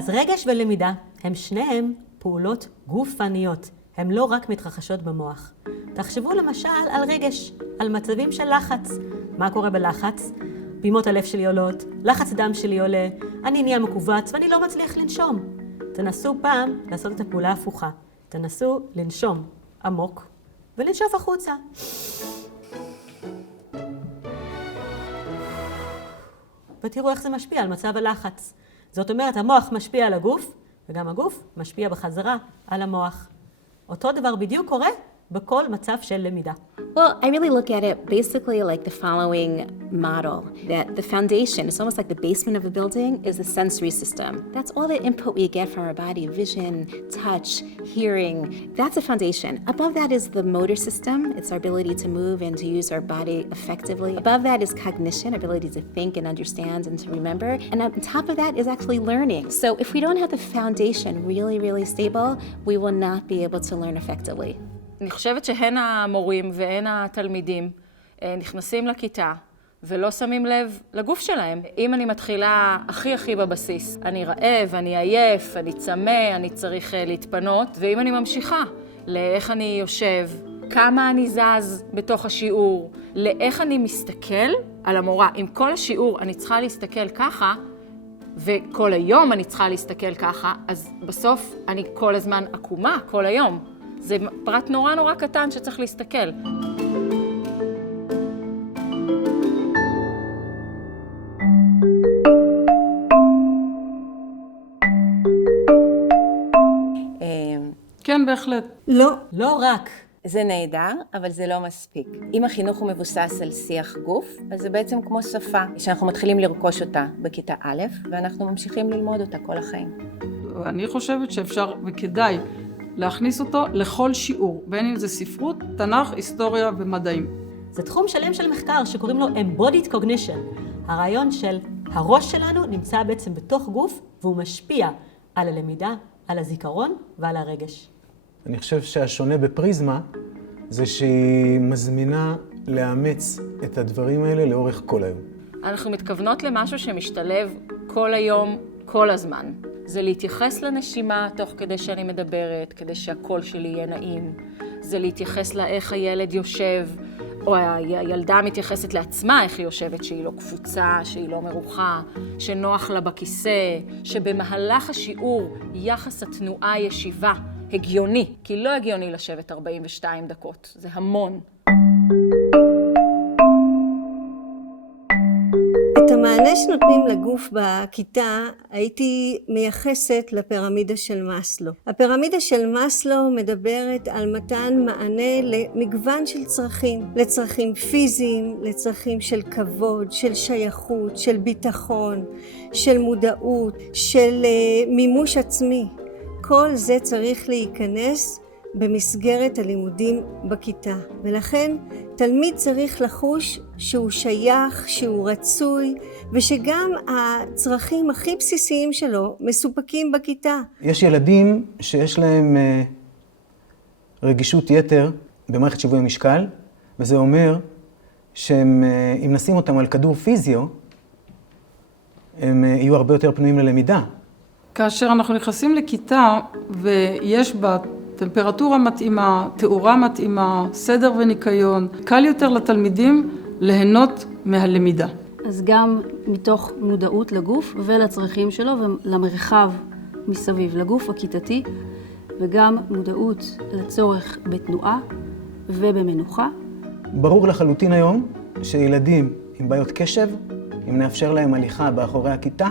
אז רגש ולמידה הם שניהם פעולות גופניות. הם לא רק מתרחשות במוח. תחשבו למשל על רגש, על מצבים של לחץ. מה קורה בלחץ? פעימות הלב שלי עולות, לחץ דם שלי עולה, אני נהיה מקובץ ואני לא מצליח לנשום. תנסו פעם לעשות את הפעולה ההפוכה. תנסו לנשום עמוק ולנשוף החוצה. ותראו איך זה משפיע על מצב הלחץ. זאת אומרת, המוח משפיע על הגוף, וגם הגוף משפיע בחזרה על המוח. אותו דבר בדיוק קורה בכל מצב של למידה. Well, I really look at it basically like the following model, that the foundation, it's almost like the basement of a building, is the sensory system. That's all the input we get from our body, vision, touch, hearing. That's a foundation. Above that is the motor system. It's our ability to move and to use our body effectively. Above that is cognition, ability to think and understand and to remember. And on top of that is actually learning. So if we don't have the foundation really stable, we will not be able to learn effectively. אני חושבת שהן המורים והן התלמידים נכנסים לכיתה ולא שמים לב לגוף שלהם. אם אני מתחילה הכי בבסיס, אני רעב, אני עייף, אני צמא, אני צריך להתפנות, ואם אני ממשיכה לאיך אני יושב, כמה אני זז בתוך השיעור, לאיך אני מסתכל על המורה. עם כל השיעור אני צריכה להסתכל ככה, וכל היום אני צריכה להסתכל ככה, אז בסוף אני כל הזמן עקומה, כל היום. זה פרט נורא קטן שצריך להסתכל. כן, בהחלט. לא רק. זה נהדר, אבל זה לא מספיק. אם החינוך הוא מבוסס על שיח גוף, אז זה בעצם כמו שפה, שאנחנו מתחילים לרכוש אותה בכיתה א', ואנחנו ממשיכים ללמוד אותה כל החיים. אני חושבת שאפשר וכדאי להכניס אותו לכל שיעור, בין אם זה ספרות, תנ"ך, היסטוריה ומדעים. זה תחום שלם של מחקר שקוראים לו Embodied Cognition. הרעיון של הראש שלנו נמצא בעצם בתוך גוף, והוא משפיע על הלמידה, על הזיכרון ועל הרגש. אני חושב שהשונה בפריזמה זה שהיא מזמינה לאמץ את הדברים האלה לאורך כל היום. אנחנו מתכוונות למשהו שמשתלב כל היום, כל הזמן. זה להתייחס לנשימה תוך כדי שאני מדברת, כדי שהקול שלי יהיה נעים. זה להתייחס לאיך הילד יושב, או הילדה מתייחסת לעצמה איך היא יושבת, שהיא לא קפוצה, שהיא לא מרוחה, שנוח לה בכיסא, שבמהלך השיעור יחס התנועה ישיבה הגיוני, כי לא הגיוני לשבת 42 דקות, זה המון. את המענה שנותנים לגוף בכיתה הייתי מייחסת לפירמידה של מאסלו. הפירמידה של מאסלו מדברת על מתן מענה למגוון של צרכים, לצרכים פיזיים, לצרכים של כבוד, של שייכות, של ביטחון, של מודעות, של מימוש עצמי. כל זה צריך להיכנס במסגרת הלימודים בכיתה, ולכן תלמיד צריך לחוש שהוא שייך, שהוא רצוי, ושגם הצרכים הכי בסיסיים שלו מסופקים בכיתה. יש ילדים שיש להם רגישות יתר במערכת שיווי המשקל, וזה אומר שאם נשים אותם על כדור פיזיו, הם יהיו הרבה יותר פנויים ללמידה. כאשר אנחנו נכנסים לכיתה ויש בה טמפרטורה מתאימה, תאורה מתאימה, סדר וניקיון, קל יותר לתלמידים ליהנות מהלמידה. אז גם מתוך מודעות לגוף ולצרכים שלו ולמרחב מסביב לגוף הכיתתי, וגם מודעות לצורך בתנועה ובמנוחה. ברור לחלוטין היום שילדים עם בעיות קשב, אם נאפשר להם הליכה באחורי הכיתה,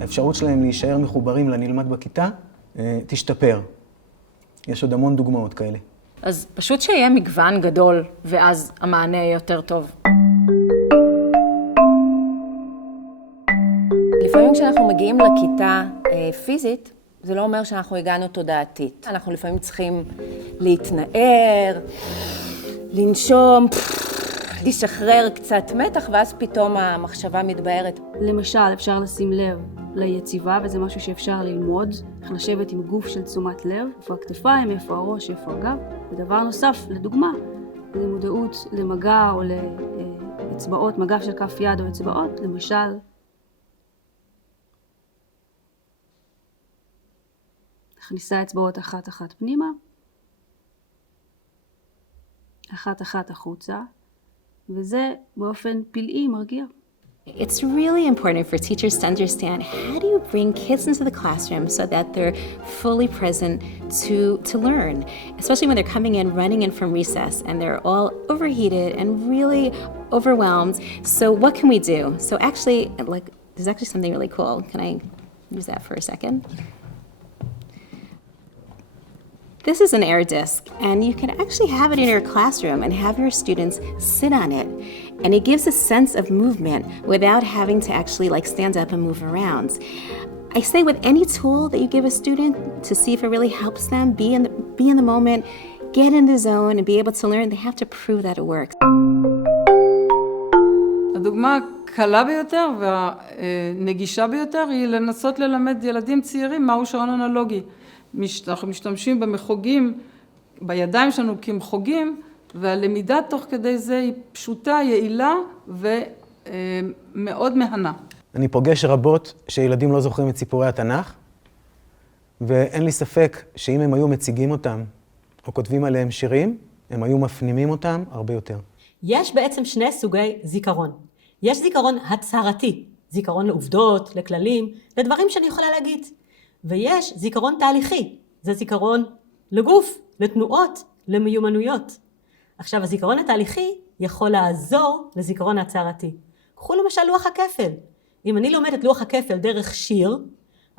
האפשרות שלהם להישאר מחוברים לנלמד בכיתה תשתפר. יש עוד המון דוגמאות כאלה. אז פשוט שיהיה מגוון גדול, ואז המענה יהיה יותר טוב. לפעמים כשאנחנו מגיעים לכיתה פיזית, זה לא אומר שאנחנו הגענו תודעתית. אנחנו לפעמים צריכים להתנער, לנשום, לשחרר קצת מתח, ואז פתאום המחשבה מתבהרת. למשל, אפשר לשים לב ליציבה, וזה משהו שאפשר ללמוד, איך לשבת עם גוף של תשומת לב, איפה הכתפיים, איפה הראש, איפה הגב. ודבר נוסף, לדוגמה, זה מודעות למגע או לאצבעות, מגע של כף יד או אצבעות, למשל. מכניסה אצבעות אחת פנימה, אחת החוצה, וזה באופן פלאי מרגיע. It's really important for teachers to understand how do you bring kids into the classroom so that they're fully present to learn, especially when they're coming in, running in from recess, and they're all overheated and really overwhelmed. So what can we do? So actually, there's actually something really cool. Can I use that for a second? This is an air disc, and you can actually have it in your classroom and have your students sit on it. And it gives a sense of movement without having to actually stand up and move around. I say with any tool that you give a student to see if it really helps them be in the moment, get in the zone and be able to learn, they have to prove that it works. הדוגמה הקלה ביותר והנגישה ביותר היא לנסות ללמד ילדים צעירים מהו שעון אנלוגי. אנחנו משתמשים במחוגים, בידיים שלנו כמחוגים, והלמידה תוך כדי זה היא פשוטה, יעילה ומאוד מהנה. אני פוגש רבות שילדים לא זוכרים את סיפורי התנ"ך, ואין לי ספק שאם הם היו מציגים אותם או כותבים עליהם שירים, הם היו מפנימים אותם הרבה יותר. יש בעצם שני סוגי זיכרון. יש זיכרון הצהרתי, זיכרון לעובדות, לכללים, לדברים שאני יכולה להגיד. ויש זיכרון תהליכי, זה זיכרון לגוף, לתנועות, למיומנויות. עכשיו, הזיכרון התהליכי יכול לעזור לזיכרון הצהרתי. קחו למשל לוח הכפל. אם אני לומדת לוח הכפל דרך שיר,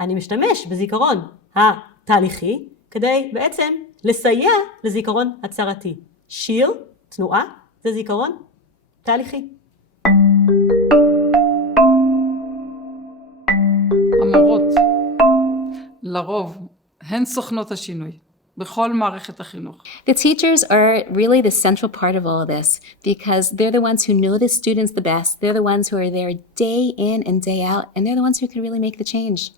אני משתמש בזיכרון התהליכי כדי בעצם לסייע לזיכרון הצהרתי. שיר, תנועה, זה זיכרון תהליכי. המורות, לרוב, הן סוכנות השינוי. בכל מערכת החינוך. The teachers are really the central part of all of this because they're the ones who know the students the best. They're the ones who are there day in and day out, and they're the ones who can really make the change.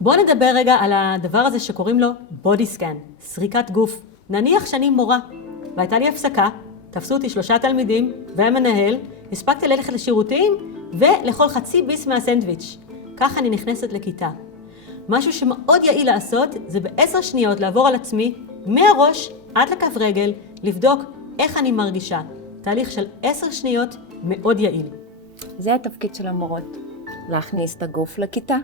בואו נדבר רגע על הדבר הזה שקוראים לו body scan, סריקת גוף. נניח שאני מורה, והייתה לי הפסקה, תפסו אותי 3 תלמידים והמנהל, הספקתי ללכת לשירותים ולאכול חצי ביס מהסנדוויץ'. ככה אני נכנסת לכיתה. משהו שמאוד יעיל לעשות זה ב10 שניות לעבור על עצמי מהראש עד לכף רגל, לבדוק איך אני מרגישה. תהליך של 10 שניות מאוד יעיל. זה התפקיד של המורות, להכניס את הגוף לכיתה,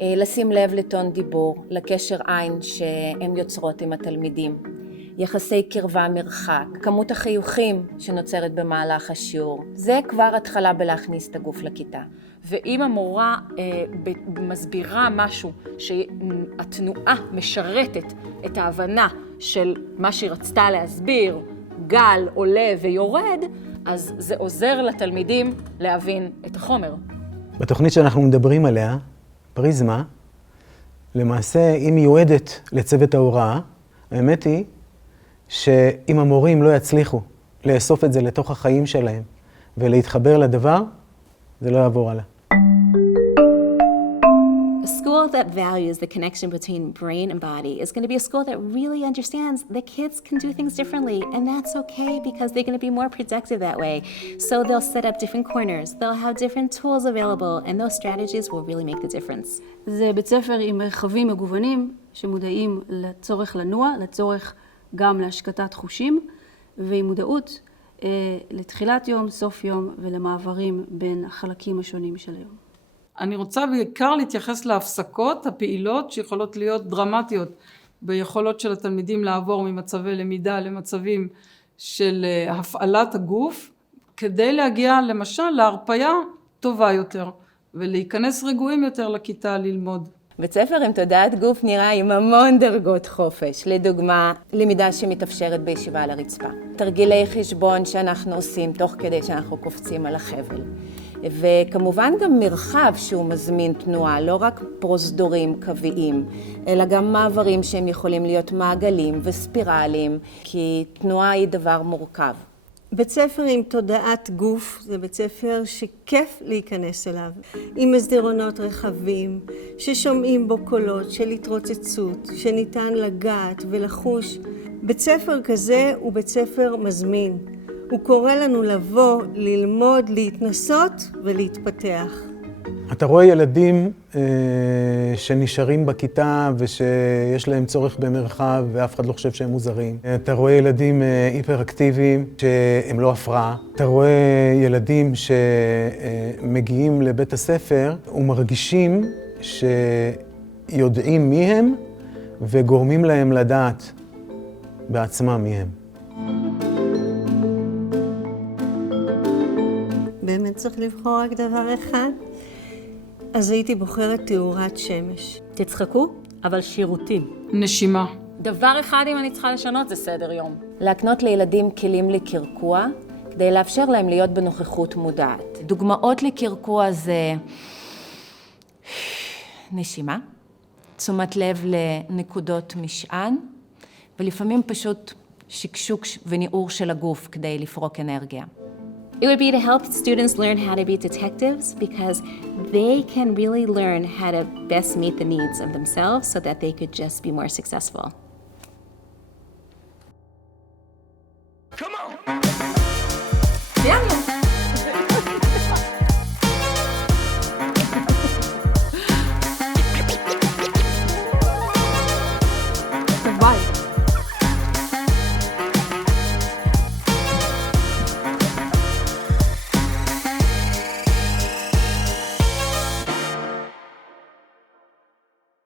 לשים לב לטון דיבור, לקשר עין שהן יוצרות עם התלמידים, יחסי קרבה מרחק, כמות החיוכים שנוצרת במהלך השיעור. זה כבר התחלה בלהכניס את הגוף לכיתה. ואם המורה מסבירה משהו שהתנועה משרתת את ההבנה של מה שהיא רצתה להסביר, גל עולה ויורד, אז זה עוזר לתלמידים להבין את החומר. בתוכנית שאנחנו מדברים עליה, פריזמה, למעשה היא מיועדת לצוות ההוראה. האמת היא שאם המורים לא יצליחו לאסוף את זה לתוך החיים שלהם ולהתחבר לדבר, זה לא יעבור הלאה. A school that values the connection between brain and body is going to be a school that really understands that kids can do things differently, and that's okay because they're going to be more productive that way. So they'll set up different corners, they'll have different tools available, and those strategies will really make the difference. זה בית ספר עם מרחבים מגוונים שמודעים לצורך לנוע, לצורך גם להשקטת חושים, ועם מודעות לתחילת יום, סוף יום ולמעברים בין החלקים השונים של היום. אני רוצה בעיקר להתייחס להפסקות הפעילות שיכולות להיות דרמטיות ביכולות של התלמידים לעבור ממצבי למידה למצבים של הפעלת הגוף, כדי להגיע למשל להרפיה טובה יותר ולהיכנס רגועים יותר לכיתה ללמוד. בית ספר עם תודעת גוף נראה עם המון דרגות חופש, לדוגמה, למידה שמתאפשרת בישיבה על הרצפה. תרגילי חשבון שאנחנו עושים תוך כדי שאנחנו קופצים על החבל. וכמובן גם מרחב שהוא מזמין תנועה, לא רק פרוזדורים קוויים, אלא גם מעברים שהם יכולים להיות מעגלים וספירליים, כי תנועה היא דבר מורכב. בית ספר עם תודעת גוף זה בית ספר שכיף להיכנס אליו, עם מסדרונות רחבים, ששומעים בו קולות של התרוצצות, שניתן לגעת ולחוש. בית ספר כזה הוא בית ספר מזמין. הוא קורא לנו לבוא, ללמוד, להתנסות ולהתפתח. אתה רואה ילדים שנשארים בכיתה ושיש להם צורך במרחב ואף אחד לא חושב שהם מוזרים. אתה רואה ילדים היפראקטיביים שהם לא הפרעה. אתה רואה ילדים שמגיעים לבית הספר ומרגישים שיודעים מי הם וגורמים להם לדעת בעצמם מי הם. באמת צריך לבחור רק דבר אחד? אז הייתי בוחרת תאורת שמש. תצחקו, אבל שירותים. נשימה. דבר אחד אם אני צריכה לשנות זה סדר יום. להקנות לילדים כלים לקרקוע, כדי לאפשר להם להיות בנוכחות מודעת. דוגמאות לקרקוע זה נשימה, תשומת לב לנקודות משען, ולפעמים פשוט שקשוק וניעור של הגוף כדי לפרוק אנרגיה. It would be to help students learn how to be detectives because they can really learn how to best meet the needs of themselves so that they could just be more successful. Come on!